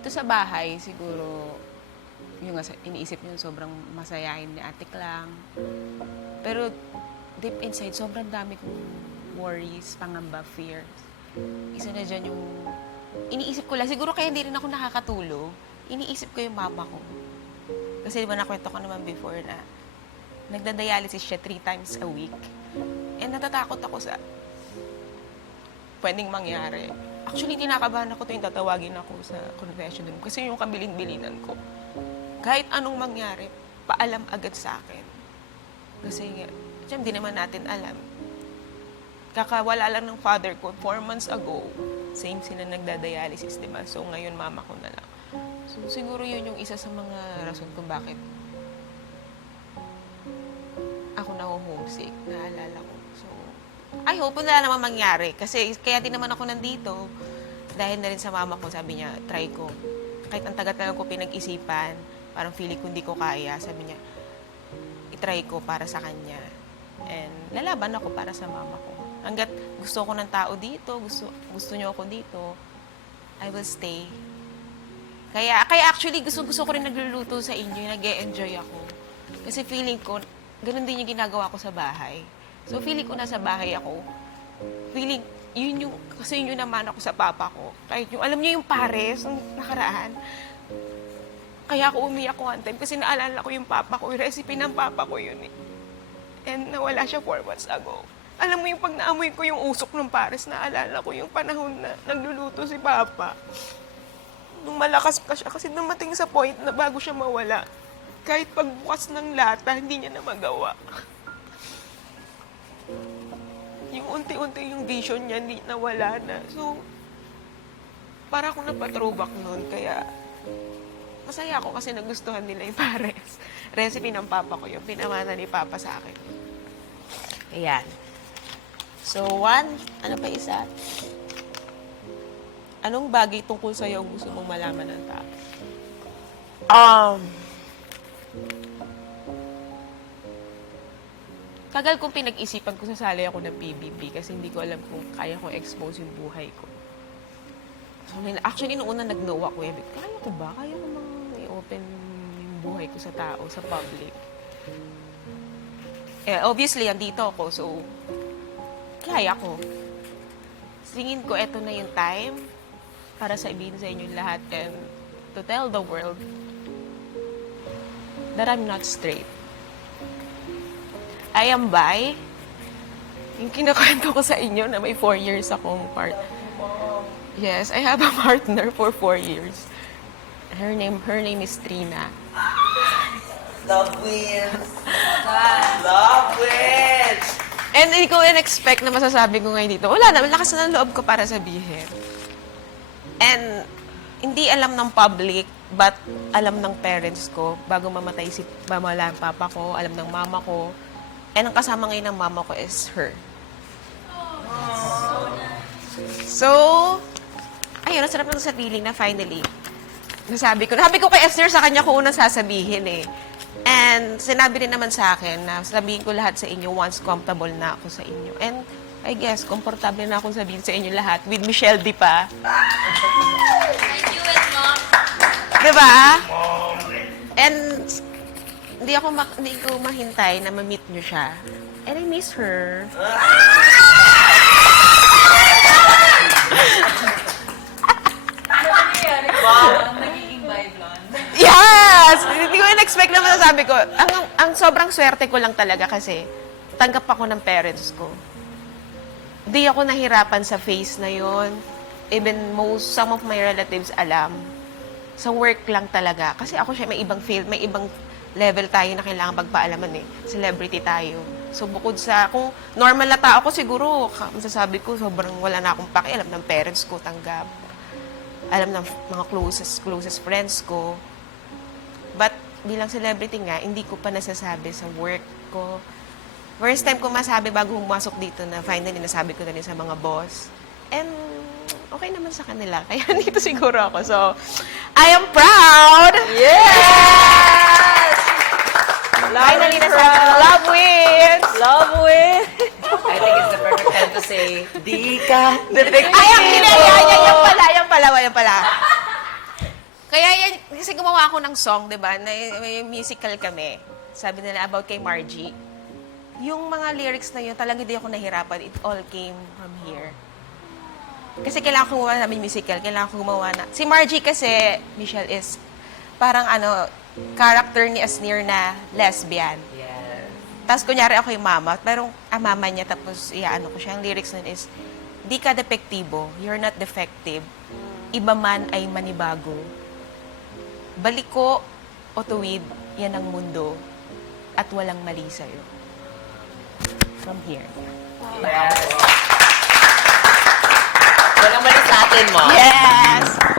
Ito sa bahay, siguro, yung iniisip niyo sobrang masayahin ni Ate Klang. Pero deep inside, sobrang dami kong worries, pangamba, fears. Isa na dyan yung iniisip ko lang. Siguro kaya hindi rin ako nakakatulog. Iniisip ko yung mama ko. Kasi di ba nakwento ko naman before na nagda-dialysis siya 3 times a week. And natatakot ako sa pwedeng mangyari. Actually, tinakabahan ako tuwing tatawagin ako sa confession room kasi yung kabilin-bilinan ko. Kahit anong mangyari, paalam agad sa akin. Kasi, siyempre, di naman natin alam. Kakawala lang ng father ko 4 months ago. Same sila nagda-dialysis, di ba? So, ngayon, mama ko na lang. So, siguro yun yung isa sa mga rason kung bakit ako na-homesick, naalala ko. So, I hope wala naman mangyari. Kasi kaya din naman ako nandito. Dahil na rin sa mama ko, sabi niya, try ko. Kahit ang tagal-tagal ko pinag-isipan, parang feeling ko hindi ko kaya, sabi niya, itry ko para sa kanya. And lalaban ako para sa mama ko. Hanggat gusto ko ng tao dito, gusto niyo ako dito, I will stay. Kaya actually, gusto ko rin nagluluto sa inyo, nag-e-enjoy ako. Kasi feeling ko, ganun din yung ginagawa ko sa bahay. So, feeling ko nasa bahay ako. Feeling, yun yung, kasi yun yung naman ako sa papa ko. Kahit yung, alam niyo yung pares, nung nakaraan. Kaya ako umiyak one time kasi naalala ko yung papa ko, yung recipe ng papa ko yun eh. And nawala siya 4 months ago. Alam mo yung pag naamoy ko yung usok ng pares, naalala ko yung panahon na nagluluto si papa. Nung malakas pa siya, kasi dumating sa point na bago siya mawala, kahit pagbukas ng lata, hindi niya na magawa. Yung unti-unti yung vision niya, hindi nawala na. So, para akong napatrowback nun. Kaya, masaya ako kasi nagustuhan nila yung pares. Recipe ng papa ko yung pinamana ni papa sa akin. Ayan. So, ano pa isa? Anong bagay tungkol sa'yo ang gusto mong malaman ng tao? Tagal kong pinag-isipan kung sasali ako ng PBB kasi hindi ko alam kung kaya kong expose yung buhay ko. So, actually, noong una nag-no ako, kaya ko ba? Kaya ko bang i-open yung buhay ko sa tao, sa public? Eh, obviously, andito ako, so, kaya ko. Tingin ko, eto na yung time para sabihin sa inyo lahat and to tell the world that I'm not straight. I am bi. Yung kinakwento ko sa inyo na may 4 years akong Yes, I have a partner for 4 years. Her name is Trina. Love wins! Love wins! And hindi ko in-expect na masasabi ko ngayon dito. Wala na, lakas na ng loob ko para sabihin. And hindi alam ng public, but alam ng parents ko. Bago mamatay mamala ang papa ko, alam ng mama ko. And ang kasama ngayon ng mama ko is her. So, ayun, ang sarap lang sa feeling na finally, nasabi ko kay Esther sa kanya ko unang sasabihin eh. And sinabi rin naman sa akin na sabihin ko lahat sa inyo once comfortable na ako sa inyo. And I guess, komportable na akong sabihin sa inyo lahat with Michelle Di pa. I knew it, Mom. Diba? And hindi ko mahintay na ma-meet nyo siya. And I miss her. Mom, nagiging blonde. Yes! Hindi ko in-expect na masasabi ko. Ang sobrang swerte ko lang talaga kasi tanggap ako ng parents ko. Di ako nahirapan sa phase na yon. Even some of my relatives alam. Sa work lang talaga. Kasi ako siya, may ibang field, may ibang level tayo na kailangan pagpaalaman eh. Celebrity tayo. So, bukod sa, kung normal na tao ko, siguro, masasabi ko, sobrang wala na akong pakialam ng parents ko, tanggap. Alam ng mga closest friends ko. But, bilang celebrity nga, hindi ko pa nasasabi sa work ko. First time ko masabi bago pumasok dito na finally nasabi ko na rin sa mga boss. And, okay naman sa kanila. Kaya dito siguro ako. So, I am proud! Yes! Finally, nasabi ko, love wins! Love wins! I think it's the perfect time to say, di ka Ay, ang yan pala. Kaya yan, kasi gumawa ako ng song, di ba? Na may musical kami. Sabi nila about kay Margie. Yung mga lyrics na yun, talagang hindi ako nahirapan. It all came from here. Kasi kailangan ko gumawa namin musical. Kailangan ko gumawa na. Si Margie kasi, Michelle, is parang character ni Asnir na lesbian. Yes. Tapos kunyari ako yung mama, pero mama niya, tapos ko siya. Ang lyrics nun is, di ka depektibo, you're not defective. Iba man ay manibago. Baliko o tuwid, yan ang mundo. At walang mali sa'yo. From here. Yes. Walang mali sa atin mo. Yes!